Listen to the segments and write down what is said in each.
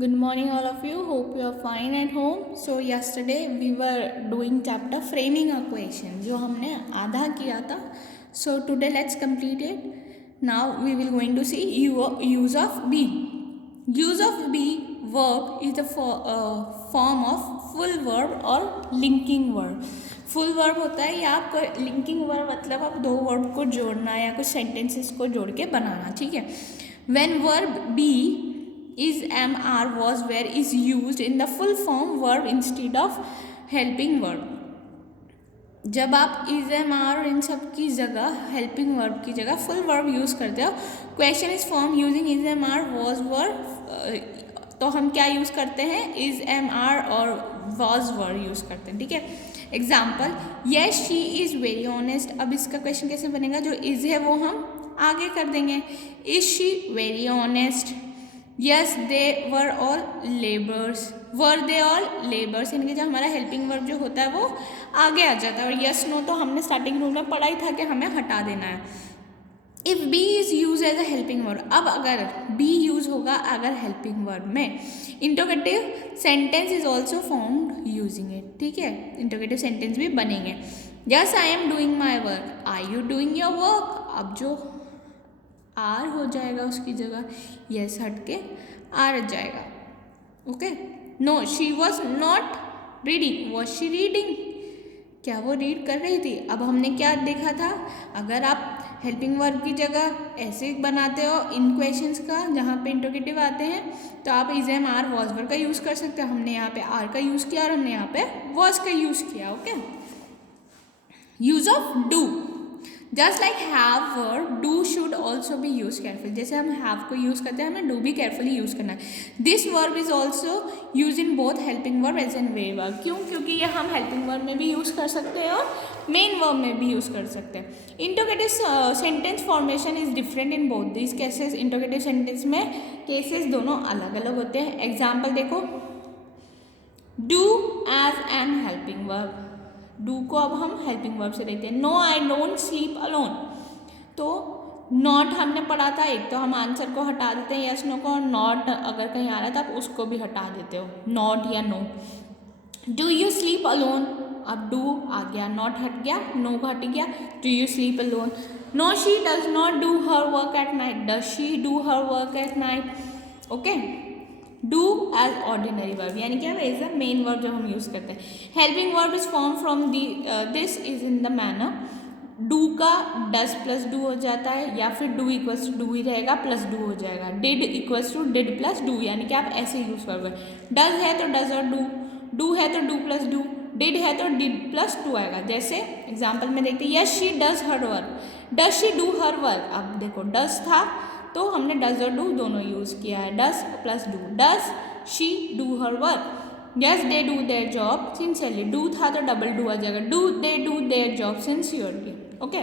Good morning, all of you. Hope you are fine at home. So yesterday we were doing chapter framing a question, जो हमने आधा किया था. So today let's complete it. Now we will going to see use of be. Use of be verb is the form of full verb or linking verb. Full verb होता है या आपका linking verb मतलब आप दो word को जोड़ना या कुछ सेंटेंसेस को जोड़ के बनाना. ठीक है. When verb be is, am, are, was, were is used in the full form verb instead of helping verb. जब आप is, am, are इन सब की जगह helping verb की जगह full verb यूज़ करते हो, question is formed using is, am, are, was, were, तो हम क्या यूज़ करते हैं? is, am, are और was, were यूज़ करते हैं. ठीक है. Example, yes she is very honest. अब इसका क्वेश्चन कैसे बनेगा? जो is है वो हम आगे कर देंगे. is she very honest? Yes they were all labours. Were they all labours इनके जो हमारा हेल्पिंग वर्ब जो होता है वो आगे आ जाता है. और यस नो तो हमने स्टार्टिंग रूल में पढ़ा ही था कि हमें हटा देना है. If be is use as a helping verb. अब अगर बी यूज होगा अगर हेल्पिंग वर्ब में, interrogative sentence is also formed using it. ठीक है. इंटरोगेटिव सेंटेंस भी बनेंगे. Yes I am doing my work. Are you doing your work. अब जो आर हो जाएगा उसकी जगह यस हट के आर जाएगा. Okay. No she was not reading. Was she reading. क्या वो रीड कर रही थी? अब हमने क्या देखा था? अगर आप हेल्पिंग वर्ब की जगह ऐसे बनाते हो इन क्वेश्चंस का जहाँ पे इंटरोगेटिव आते हैं तो आप इज, एम, आर, वॉज, वर का यूज़ कर सकते हो. हमने यहाँ पे आर का यूज़ किया और हमने यहाँ पे वॉज का यूज़ किया. Okay. Use of do. Just like have verb, do should also be use careful. जैसे हम हैव को यूज़ करते हैं हमें डू भी केयरफुली यूज़ करना है. This verb is also use in both helping verb as an way verb. क्यों? क्योंकि ये हम हेल्पिंग वर्ब में भी यूज़ कर सकते हैं और मेन वर्ब में भी यूज़ कर सकते हैं. Interrogative sentence formation is different in both this cases. Interrogative sentence में केसेस दोनों अलग अलग होते हैं. एग्जाम्पल देखो, do as an helping verb. Do को अब हम हेल्पिंग वर्ब से लेते हैं. No I don't sleep alone. तो नॉट हमने पढ़ा था एक, तो हम आंसर को हटा देते हैं यस नो को. और नॉट अगर कहीं आ रहा था आप उसको भी हटा देते हो, नॉट या no. Do you sleep alone. अब डू आ गया, नॉट हट गया, नो हट गया. Do you sleep alone. No she does not do her work at night. Does she do her work at night. Okay. Do as ordinary verb यानी क्या is the main verb जो हम use करते हैं. Helping verb is form from this is in the manner. Do का does plus do हो जाता है या फिर डू इक्वल्स टू डू ही रहेगा प्लस डू हो जाएगा. Did equals to did plus do यानी कि आप ऐसे यूज़ करोगे. डज है तो डज और डू, डू है तो डू प्लस डू, डिड है तो डिड प्लस डू आएगा. जैसे एग्जाम्पल में देखते हैं, yes she does her work. Does she do her work. अब देखो डज था तो हमने डज और डू दोनों यूज़ किया है. Does plus do. Does she do her work. Yes they do their job sincerely. Do था तो डबल डू आ जाएगा. Do they do their job sincerely. Okay.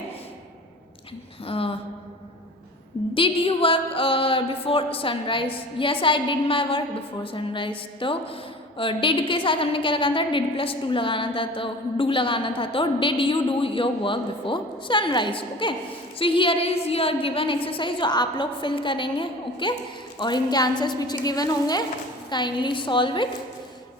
Did you work before sunrise. Yes I did my work before sunrise. तो did के साथ हमने क्या लगाना था? डिड प्लस टू लगाना था, तो डू लगाना था. तो did you do your work before sunrise. Okay. So here is your given exercise जो आप लोग फिल करेंगे. ओके. और इनके आंसर्स पीछे गिवन होंगे. Kindly solve it.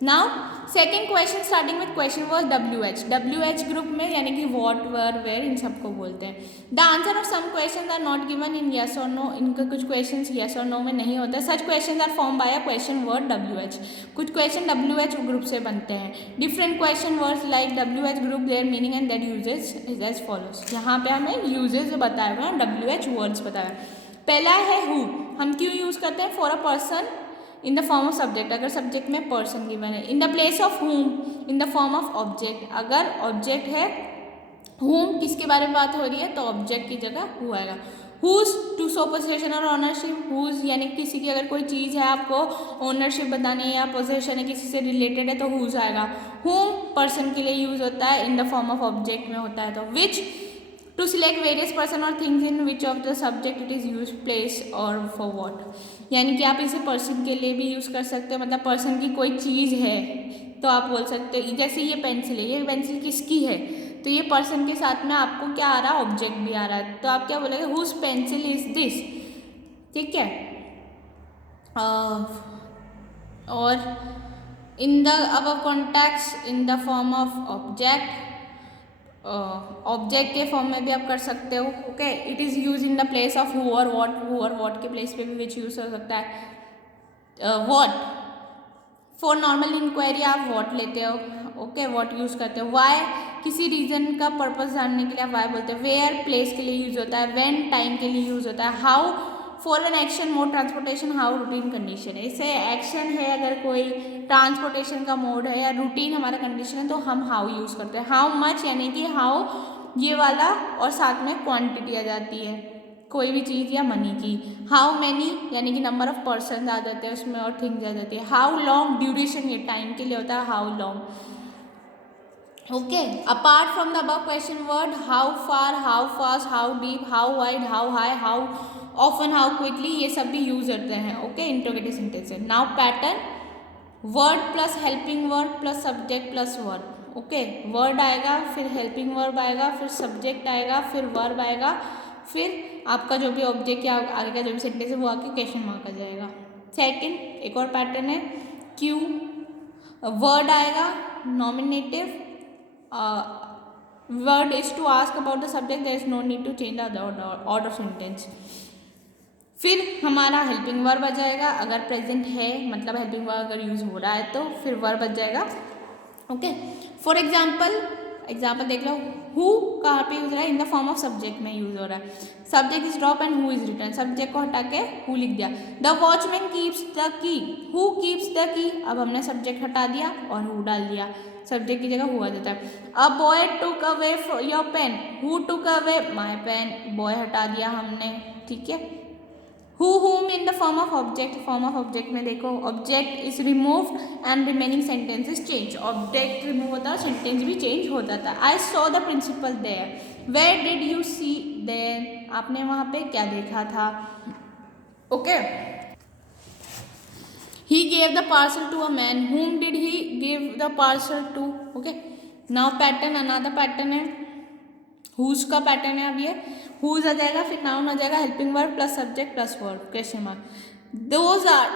Now second question starting with question was WH group में यानी कि वॉट, वर, वेयर इन सबको बोलते हैं. The answer of some question are not given in yes और नो. इनका कुछ क्वेश्चन येस और नो में नहीं होता. Such question are form by a question word WH. कुछ क्वेश्चन WH ग्रुप से बनते हैं. Different question words like WH group, their meaning and that uses is as follows. यहाँ पे हमें यूजेज बताए हुए हैं, WH वर्ड्स बताए हुए. पहला है हु. हम क्यों यूज करते हैं? For a person in the form of subject. अगर सब्जेक्ट में पर्सन गिवन है. इन द प्लेस ऑफ हुम in the form of object. अगर ऑब्जेक्ट है हुम किसके बारे में बात हो रही है तो ऑब्जेक्ट की जगह हु आएगा. हुज टू शो पोजेशन और ऑनरशिप. हुज यानी किसी की अगर कोई चीज़ है आपको ओनरशिप बतानी है या पोजेशन है किसी से रिलेटेड है तो हुज आएगा. हुम पर्सन के लिए यूज होता है, इन द फॉर्म ऑफ ऑब्जेक्ट में होता है. तो विच टू सिलेक्ट वेरियस पर्सन और things in which of the subject it is use, place और फॉर वॉट. यानी कि आप इसे पर्सन के लिए भी यूज़ कर सकते हो. मतलब पर्सन की कोई चीज़ है तो आप बोल सकते हो जैसे ये पेंसिल है, ये पेंसिल किसकी है तो ये पर्सन के साथ में आपको क्या आ रहा है? ऑब्जेक्ट भी आ रहा है. तो आप क्या बोलोगे? Whose pencil is this. ठीक है. और in the above context in the form of object, object के फॉर्म में भी आप कर सकते हो। Okay, it is use in the place of who और वॉट के प्लेस पे भी विच यूज हो सकता है। वॉट फॉर नॉर्मल इंक्वायरी आप वॉट लेते हो। ओके, वॉट यूज़ करते हो। वाई किसी रीजन का पर्पस जानने के लिए आप वाई बोलते हैं। वेयर प्लेस के लिए यूज होता है। व्हेन टाइम के लिए यूज होता है। How for an action mode transportation, how routine condition है। इससे एक्शन है अगर कोई ट्रांसपोर्टेशन का मोड है या रूटीन हमारा कंडीशन है तो हम हाउ यूज़ करते हैं। हाउ मच यानी कि हाउ ये वाला और साथ में क्वांटिटी आ जाती है कोई भी चीज़ या मनी की। हाउ मैनी यानी कि नंबर ऑफ पर्सन आ जाते हैं उसमें और थिंग्स आ जाती है। हाउ लॉन्ग ड्यूरेशन ये टाइम के लिए होता है। How long. Okay, apart from the above question word how far, how fast, how deep, how wide, how high, how often, how quickly ये सब भी यूज होते हैं। ओके, इंट्रोगेटिव सेंटेंस है। Now pattern, word plus helping word plus subject plus verb. Okay, word आएगा, फिर helping verb आएगा, फिर सब्जेक्ट आएगा, फिर वर्ब आएगा, फिर आपका जो भी ऑब्जेक्ट या आगे का जो भी सेंटेंस है वो आके क्वेश्चन मार्क आ जाएगा। सेकंड, एक और पैटर्न है क्यू, वर्ड आएगा, nominative, word is to ask about the subject, there is no need to change the order sentence। फिर हमारा हेल्पिंग वर्ब आ जाएगा, अगर प्रेजेंट है मतलब हेल्पिंग वर्ब अगर यूज हो रहा है तो फिर वर्ब आ जाएगा। ओके, फॉर एग्जाम्पल देख लो, हु कहाँ पे यूज हो रहा है, इन द फॉर्म ऑफ सब्जेक्ट में यूज हो रहा है। Subject is drop and who is return, subject को हटा के हु लिख दिया। The watchman keeps the key, who keeps the key, अब हमने सब्जेक्ट हटा दिया और हु डाल दिया, सब्जेक्ट की जगह हुआ देता है। A boy took away your pen, who took away my pen, boy हटा दिया हमने। ठीक है, who whom in the form of object, form of object में देखो object is removed and remaining sentence is change, object remove होता है sentence भी चेंज हो जाता है। I saw the principal there, where did you see there, आपने वहाँ पे क्या देखा था। Okay, he gave the parcel to a man, whom did he give the parcel to। okay, now pattern, another pattern है whose का pattern है। अब ये whose आ जाएगा, फिर noun आ जाएगा, helping verb plus subject plus verb, question mark। those are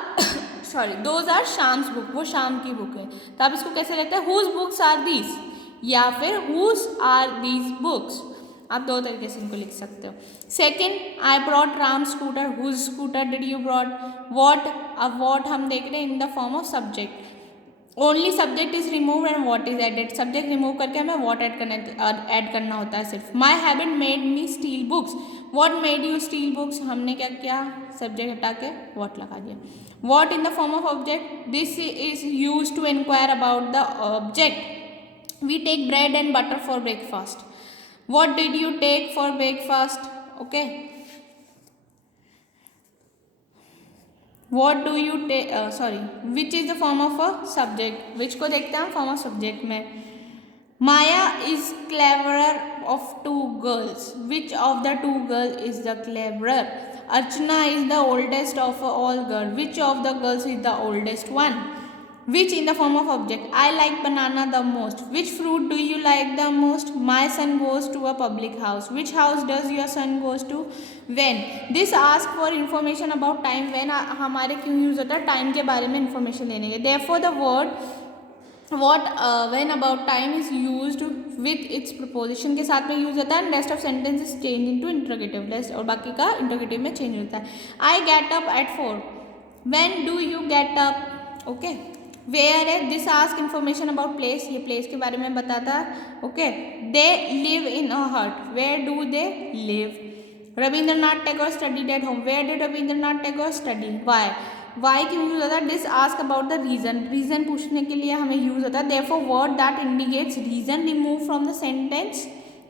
those are शाम्स book, वो शाम की बुक है, तो आप इसको कैसे लिखते हैं, whose books are these या फिर whose are these books, आप दो तरीके से इनको लिख सकते हो। Second, I brought Ram scooter, whose scooter did you brought. What, अब वॉट हम देख रहे हैं in the form of subject, only subject is remove and what is added, subject remove करके हमें वॉट ऐड करना होता है सिर्फ। My habit made me steal books, what made you steal books, हमने क्या किया, सब्जेक्ट हटा के वॉट लगा दिया। What in the form of object, this is use to inquire about the object. We take bread and butter for breakfast, what did you take for breakfast। okay, what do you take, which is the form of a subject, which को देखते हैं form of subject में। Maya is cleverer of two girls, which of the two girls is the cleverer। Archana is the oldest of all girls, which of the girls is the oldest one। which in the form of object, I like banana the most, which fruit do you like the most। my son goes to a public house, which house does your son goes to। when, this ask for information about time, when हमारे क्यों use होता है, time के बारे में information लेने के। therefore the word what when about time is used with its preposition के साथ में यूज होता है, rest of sentence is changed into interrogative, rest और बाकी का interrogative में चेंज होता है। I get up at 4, when do you get up। okay, where है, this ask information about place, ये प्लेस के बारे में बताता है। Okay, they live in a hut, where do they live. Rabindranath Tagore studied at home, where did Rabindranath Tagore study. Why क्यों use होता है, this ask about the reason, reason पूछने के लिए हमें यूज होता है। Therefore word that indicates reason remove from the sentence,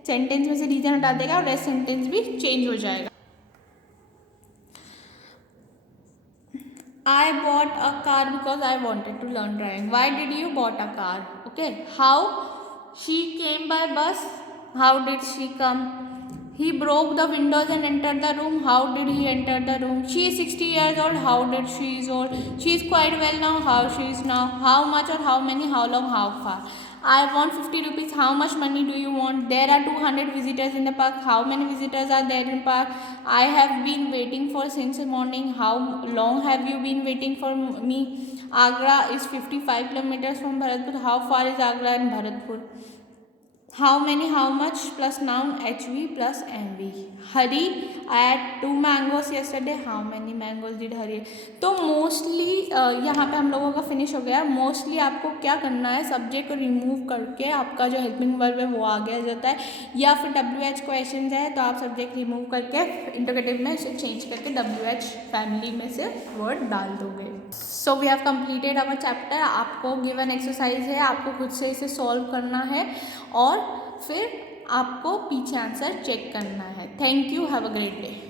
sentence में से रीजन हटा देगा और रेस्ट सेंटेंस भी चेंज हो जाएगा। I bought a car because I wanted to learn driving. Why did you bought a car? Okay. How, she came by bus. How did she come? He broke the windows and entered the room. How did he enter the room? She is 60 years old. How did she is old? She is quite well now. How she is now? How much or how many? How long? How far? I want 50 rupees. How much money do you want? There are 200 visitors in the park. How many visitors are there in park? I have been waiting for since morning. How long have you been waiting for me? Agra is 55 kilometers from Bharatpur. How far is Agra and Bharatpur? How many, how much plus noun HV plus MV. Hari, I had 2 mangoes yesterday. How many mangoes did Hari? तो mostly यहाँ पे हम लोगों का finish हो गया. Mostly आपको क्या करना है, सब्जेक्ट को रिमूव करके आपका जो हेल्पिंग वर्ब है वो आ गया जाता है, या फिर WH क्वेश्चन है तो आप सब्जेक्ट रिमूव करके इंटरोगेटिव में इसे चेंज करके WH फैमिली में से वर्ड डाल दोगे. So we have completed our chapter. आपको गिवन एक्सरसाइज है, आपको खुद से इसे सॉल्व करना है और फिर आपको पीछे आंसर चेक करना है. Thank you, have a great day.